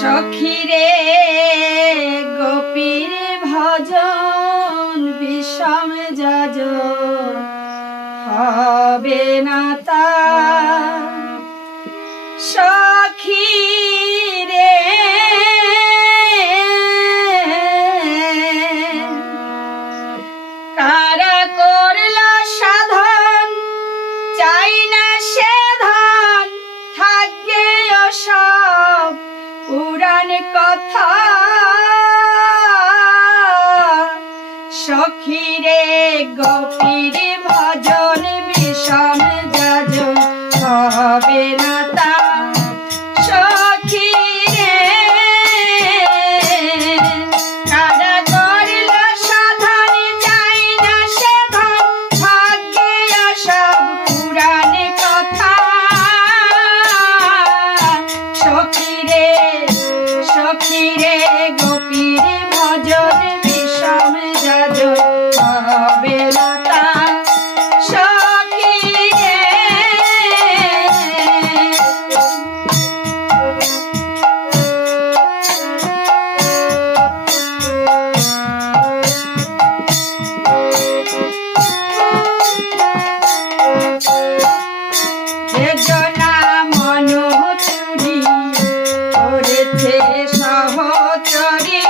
সখীরে গোপীর ভজন বিষম যাজন হবে না তার। সখীরে কারা করল সাধন চাই না সে ধন থাকবে সব পুরাণ কথা। সখীরে গোপীর ভজন বিষম যাজন হবে না তা। সখীরে কারা করল সাধন চাই না সে ধন ভাগ্যে সব পুরাণ কথা। সখীরে সখীরে গোপীর ভজন বিষম যাজন হবে না তা। সখীরে বেদনা মন চুরি করেছে সহচরী।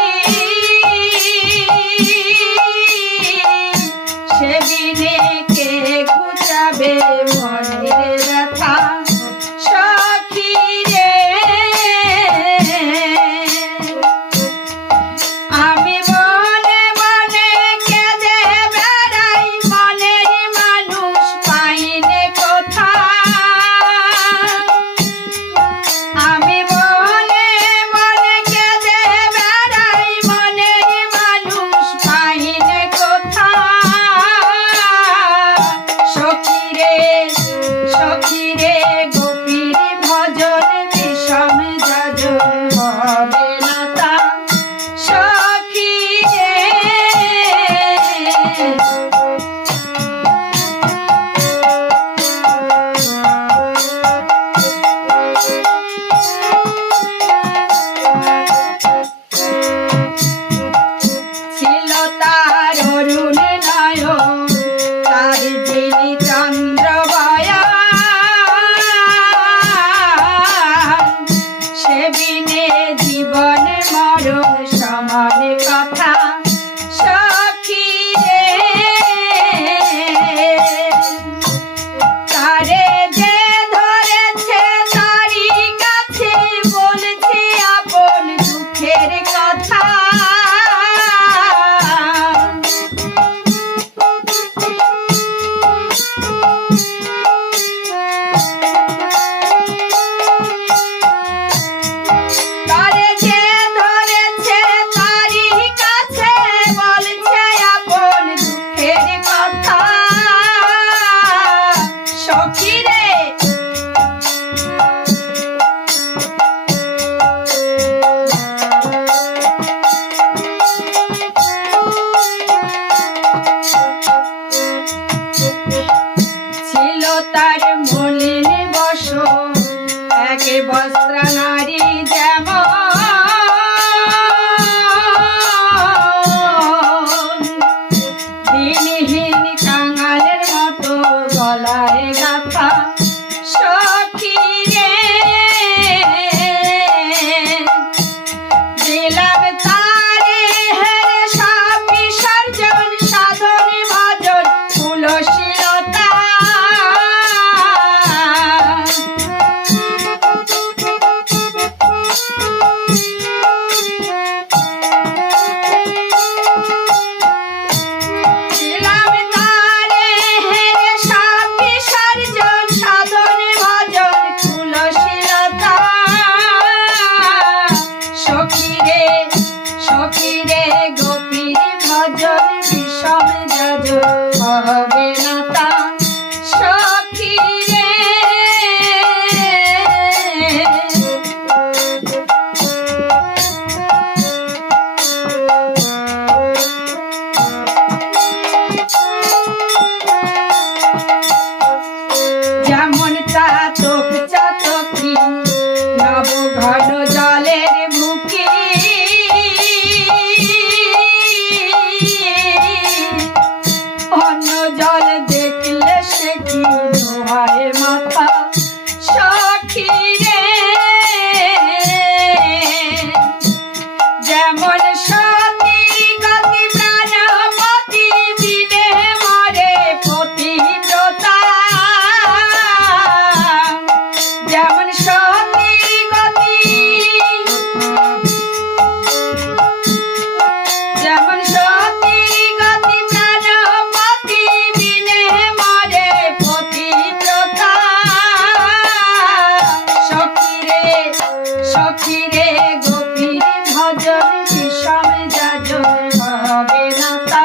সখী রে গোপীর ভজন বিষম যাজন হবে না তা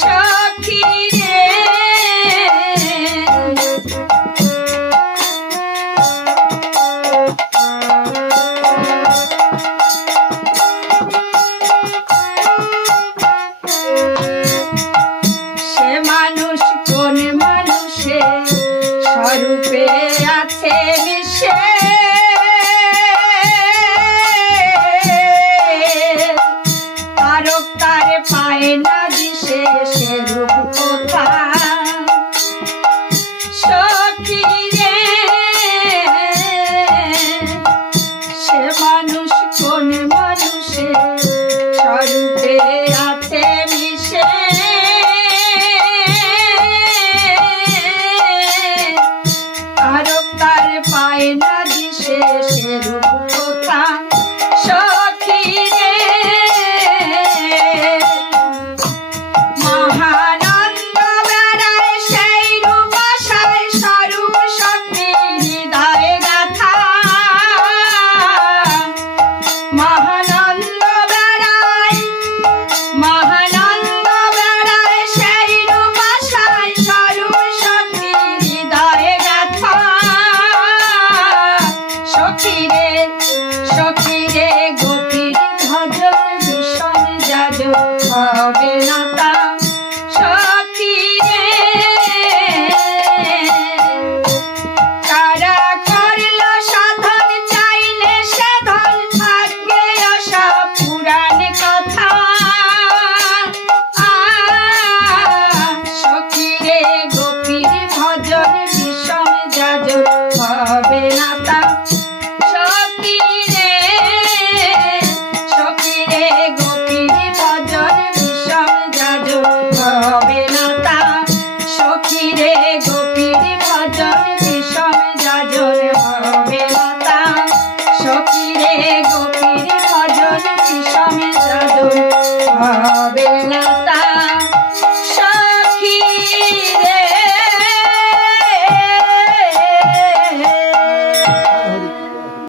সখী রে সে মানুষ কোন মানুষে স্বরূপে আছে মিশে তারক তার পায় না দিশে সে রূপ কোথা সখী রে সে মানুষ কোন মানুষে স্বরূপে আছে মিশে তারক তার পায় না দিশে সে রূপ কোথা সখী রে মহানন্দ বেড়ায় সেই রূপ আশায় স্বরূপ শক্তি হৃদয়ে গাথা মহানন্দ বেড়ায় সেই রূপ আশায় স্বরূপ শক্তি হৃদয়ে গাথা সখী রে গোপীর ভজন বিষম যাজন হবে না তা সখী রে কারা করল সাধন চাইলে সে ধন থাকবে সব পুরাণ কথা সখী রে গোপীর ভজন বিষম যাজন হবে না তা সখী রে গোপীর ভজন বিষম যাজন হবে না তা সখী রে গোপীর ভজন বিষম যাজন হবে না তা সখী রে গোপীর ভজন বিষম যাজন হবে না।